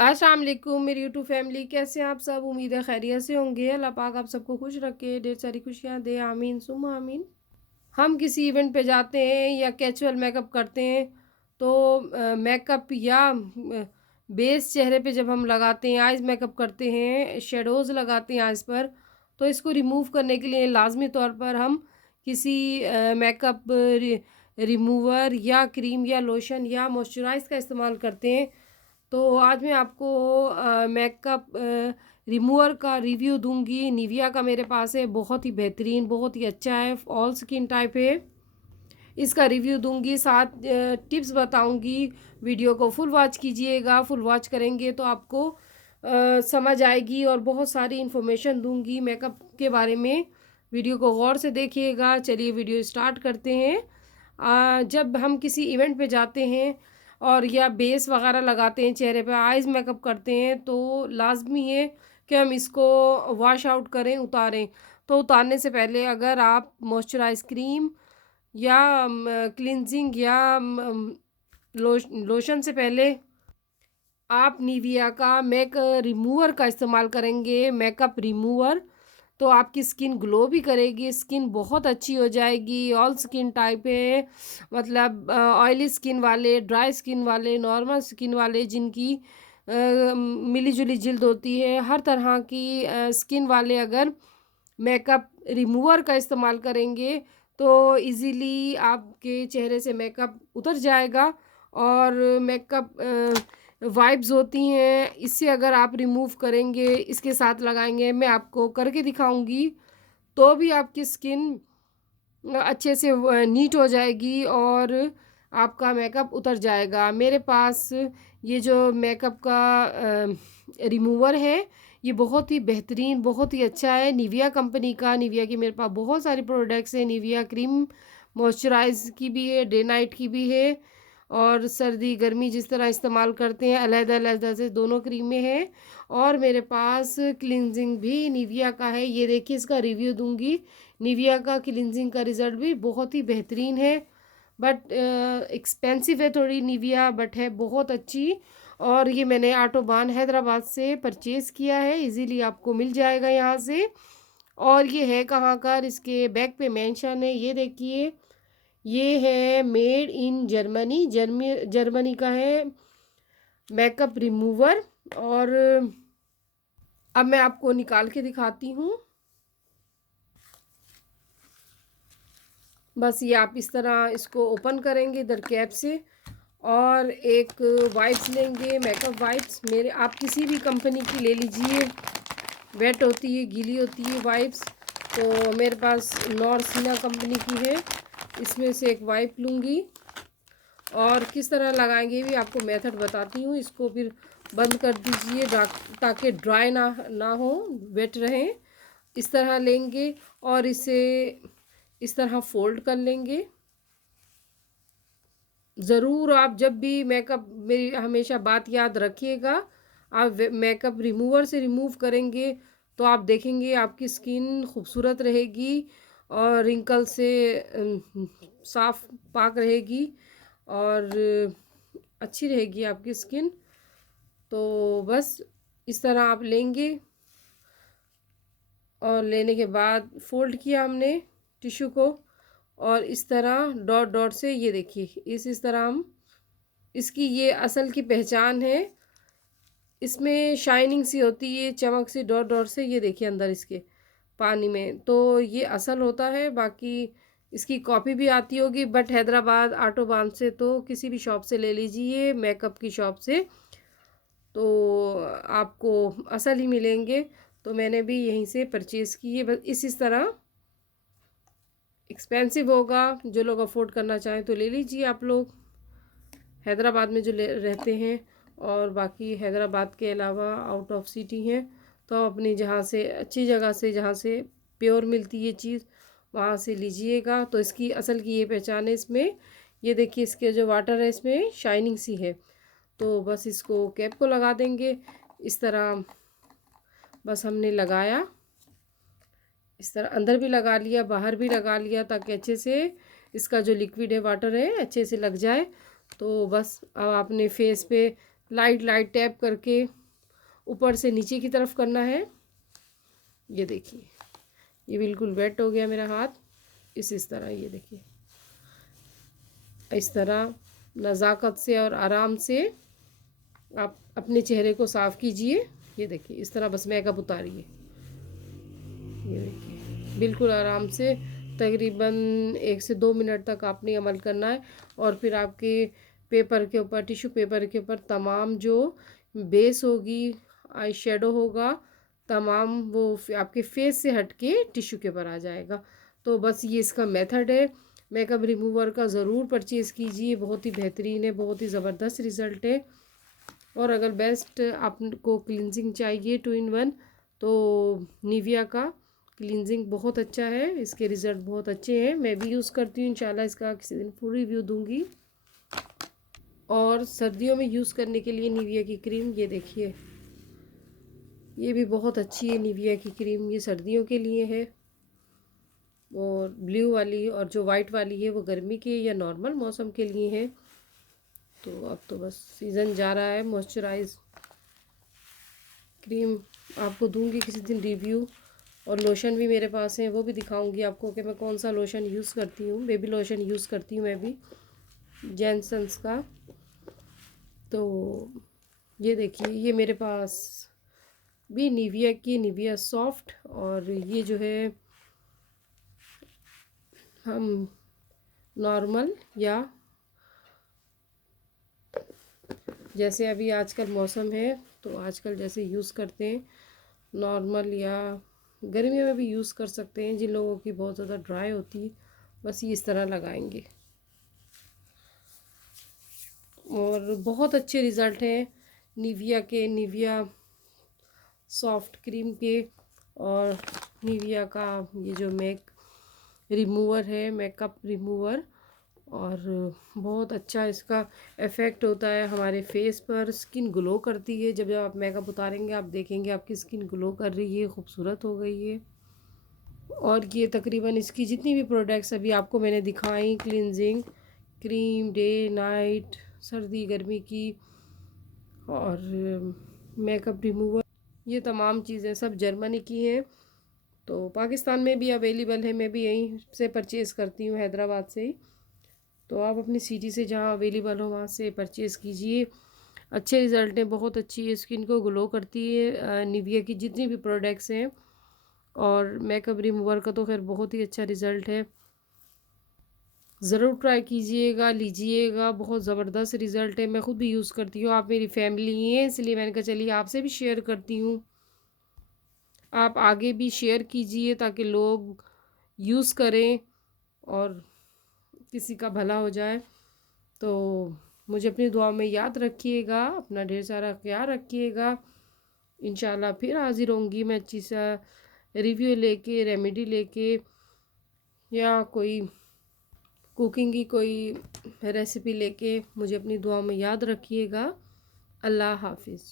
अस्सलाम वालेकुम मेरी यूट्यूब फैमिली, कैसे हैं आप सब? उम्मीद है खैरियत से होंगे। अल्लाह पाक आप सबको खुश रखे, ढेर सारी खुशियाँ दे, आमीन सुम्मा आमीन। हम किसी इवेंट पे जाते हैं या कैजुअल मेकअप करते हैं तो मेकअप या बेस चेहरे पे जब हम लगाते हैं, आइज़ मेकअप करते हैं, शेडोज़ लगाते हैं आइज़ पर, तो इसको रिमूव करने के लिए लाजमी तौर पर हम किसी मेकअप रिमूवर या क्रीम या लोशन या मॉइस्चराइज़ का इस्तेमाल करते हैं। तो आज मैं आपको मेकअप रिमूवर का रिव्यू दूंगी। निविया का मेरे पास है, बहुत ही बेहतरीन, बहुत ही अच्छा है, ऑल स्किन टाइप है। इसका रिव्यू दूंगी, साथ टिप्स बताऊंगी। वीडियो को फुल वॉच कीजिएगा। फुल वॉच करेंगे तो आपको समझ आएगी और बहुत सारी इन्फॉर्मेशन दूंगी मेकअप के बारे में। वीडियो को गौर से देखिएगा। चलिए वीडियो स्टार्ट करते हैं। जब हम किसी इवेंट पे जाते हैं और या बेस वगैरह लगाते हैं चेहरे पे, आइज़ मेकअप करते हैं, तो लाजमी है कि हम इसको वॉश आउट करें, उतारें। तो उतारने से पहले अगर आप मॉइस्चराइज क्रीम या क्लिनजिंग या लोशन से पहले आप निविया का रिमूवर का इस्तेमाल करेंगे, मेकअप रिमूवर, तो आपकी स्किन ग्लो भी करेगी, स्किन बहुत अच्छी हो जाएगी। ऑल स्किन टाइप है, मतलब ऑयली स्किन वाले, ड्राई स्किन वाले, नॉर्मल स्किन वाले, जिनकी मिली जुली जिल्द होती है, हर तरह की स्किन वाले अगर मेकअप रिमूवर का इस्तेमाल करेंगे तो इजीली आपके चेहरे से मेकअप उतर जाएगा। और मेकअप वाइब्स होती हैं, इससे अगर आप रिमूव करेंगे, इसके साथ लगाएंगे, मैं आपको करके दिखाऊंगी, तो भी आपकी स्किन अच्छे से नीट हो जाएगी और आपका मेकअप उतर जाएगा। मेरे पास ये जो मेकअप का रिमूवर है, ये बहुत ही बेहतरीन, बहुत ही अच्छा है, निविया कंपनी का। निविया की मेरे पास बहुत सारी प्रोडक्ट्स हैं। निविया क्रीम मॉइस्चराइज की भी है, डे नाइट की भी है, और सर्दी गर्मी जिस तरह इस्तेमाल करते हैं अलग-अलग से दोनों क्रीमें हैं। और मेरे पास क्लिनजिंग भी निविया का है, ये देखिए, इसका रिव्यू दूंगी। निविया का क्लिनजिंग का रिज़ल्ट भी बहुत ही बेहतरीन है, बट एक्सपेंसिव है थोड़ी निविया, बट है बहुत अच्छी। और ये मैंने ऑटोबान हैदराबाद से परचेज़ किया है, इजीली आपको मिल जाएगा यहाँ से। और ये है कहाँ का, इसके बैक पे मेंशन है, ये देखिए, ये है मेड इन जर्मनी का है मेकअप रिमूवर। और अब मैं आपको निकाल के दिखाती हूँ। बस ये आप इस तरह इसको ओपन करेंगे इधर कैप से, और एक वाइप्स लेंगे, मेकअप वाइप्स। मेरे आप किसी भी कंपनी की ले लीजिए, वेट होती है, गीली होती है वाइप्स। तो मेरे पास नॉर्सिना कंपनी की है, इसमें से एक वाइप लूँगी। और किस तरह लगाएंगे भी आपको मेथड बताती हूँ। इसको फिर बंद कर दीजिए ताकि ड्राई ना हो, वेट रहे। इस तरह लेंगे और इसे इस तरह फोल्ड कर लेंगे। ज़रूर आप जब भी मेकअप, मेरी हमेशा बात याद रखिएगा, आप मेकअप रिमूवर से रिमूव करेंगे तो आप देखेंगे आपकी स्किन खूबसूरत रहेगी और रिंकल से साफ पाक रहेगी और अच्छी रहेगी आपकी स्किन। तो बस इस तरह आप लेंगे और लेने के बाद फोल्ड किया हमने टिश्यू को, और इस तरह डॉट डॉट से, ये देखिए, इस तरह हम, इसकी ये असल की पहचान है, इसमें शाइनिंग सी होती है, चमक सी, डॉट डॉट से, ये देखिए अंदर इसके पानी में, तो ये असल होता है। बाकी इसकी कॉपी भी आती होगी, बट हैदराबाद ऑटोबान से, तो किसी भी शॉप से ले लीजिए, मेकअप की शॉप से, तो आपको असल ही मिलेंगे। तो मैंने भी यहीं से परचेज़ की है। बस इस तरह एक्सपेंसिव होगा, जो लोग अफोर्ड करना चाहें तो ले लीजिए आप लोग, हैदराबाद में जो रहते हैं। और बाकी हैदराबाद के अलावा आउट ऑफ सिटी हैं तो अपनी जहाँ से अच्छी जगह से, जहाँ से प्योर मिलती है चीज़, वहाँ से लीजिएगा। तो इसकी असल की ये पहचान है इसमें। ये देखिए, इसके जो वाटर है इसमें शाइनिंग सी है। तो बस इसको कैप को लगा देंगे इस तरह। बस हमने लगाया इस तरह, अंदर भी लगा लिया, बाहर भी लगा लिया, ताकि अच्छे से इसका जो लिक्विड है, वाटर है, अच्छे से लग जाए। तो बस अब आपने फेस पे लाइट लाइट टैप करके ऊपर से नीचे की तरफ करना है। ये देखिए, ये बिल्कुल वेट हो गया मेरा हाथ। इस तरह ये देखिए, इस तरह नज़ाकत से और आराम से आप अपने चेहरे को साफ़ कीजिए। ये देखिए, इस तरह बस मेकअप उतारिए। ये देखिए, बिल्कुल आराम से तकरीबन 1 से 2 मिनट तक आपने अमल करना है। और फिर आपके पेपर के ऊपर, टिश्यू पेपर के ऊपर तमाम जो बेस होगी, आई शेडो होगा, तमाम वो आपके फेस से हट के टिश्यू के ऊपर आ जाएगा। तो बस ये इसका मेथड है। मेकअप रिमूवर का ज़रूर परचेज़ कीजिए, बहुत ही बेहतरीन है, बहुत ही ज़बरदस्त रिज़ल्ट है। और अगर बेस्ट आपको क्लिनजिंग चाहिए 2 in 1, तो निविया का क्लिनजिंग बहुत अच्छा है, इसके रिज़ल्ट बहुत अच्छे हैं। मैं भी यूज़ करती हूँ, इंशाल्लाह इसका किसी दिन फुल रिव्यू दूँगी। और सर्दियों में यूज़ करने के लिए निविया की क्रीम, ये देखिए, ये भी बहुत अच्छी है निविया की क्रीम। ये सर्दियों के लिए है, और ब्लू वाली और जो वाइट वाली है वो गर्मी के या नॉर्मल मौसम के लिए है। तो अब तो बस सीज़न जा रहा है। मॉइस्चराइज क्रीम आपको दूंगी किसी दिन रिव्यू। और लोशन भी मेरे पास है, वो भी दिखाऊंगी आपको कि मैं कौन सा लोशन यूज़ करती हूँ। बेबी लोशन यूज़ करती हूँ मैं भी, जैनसन्स का। तो ये देखिए, ये मेरे पास भी निविया की निविया सॉफ्ट, और ये जो है हम नॉर्मल, या जैसे अभी आजकल मौसम है तो आजकल जैसे यूज़ करते हैं नॉर्मल, या गर्मियों में भी यूज़ कर सकते हैं जिन लोगों की बहुत ज़्यादा ड्राई होती है। बस ये इस तरह लगाएंगे, और बहुत अच्छे रिज़ल्ट हैं निविया के, निविया सॉफ्ट क्रीम के। और निविया का ये जो रिमूवर है, मेकअप रिमूवर, और बहुत अच्छा इसका इफ़ेक्ट होता है हमारे फेस पर। स्किन ग्लो करती है, जब जब आप मेकअप उतारेंगे आप देखेंगे आपकी स्किन ग्लो कर रही है, खूबसूरत हो गई है। और ये तकरीबन इसकी जितनी भी प्रोडक्ट्स अभी आपको मैंने दिखाई, क्लिनजिंग क्रीम, डे नाइट, सर्दी गर्मी की, और मेकअप रिमूवर, ये तमाम चीज़ें सब जर्मनी की हैं। तो पाकिस्तान में भी अवेलेबल है, मैं भी यहीं से परचेज़ करती हूँ, हैदराबाद से ही। तो आप अपनी सिटी से जहाँ अवेलेबल हो वहाँ से परचेज़ कीजिए। अच्छे रिज़ल्ट हैं, बहुत अच्छी है, स्किन को ग्लो करती है निविया की जितनी भी प्रोडक्ट्स हैं। और मेकअप रिमूवर का तो खैर बहुत ही अच्छा रिज़ल्ट है, ज़रूर ट्राई कीजिएगा, लीजिएगा, बहुत ज़बरदस्त रिज़ल्ट है। मैं ख़ुद भी यूज़ करती हूँ, आप मेरी फैमिली हैं इसलिए मैंने कहा चलिए आपसे भी शेयर करती हूँ। आप आगे भी शेयर कीजिए ताकि लोग यूज़ करें और किसी का भला हो जाए। तो मुझे अपनी दुआ में याद रखिएगा, अपना ढेर सारा ख्याल रखिएगा। इंशाल्लाह फिर हाज़िर होंगी मैं अच्छी सा रिव्यू लेके, रेमेडी लेके, या कोई कुकिंग की कोई रेसिपी लेके। मुझे अपनी दुआ में याद रखिएगा। अल्लाह हाफिज़।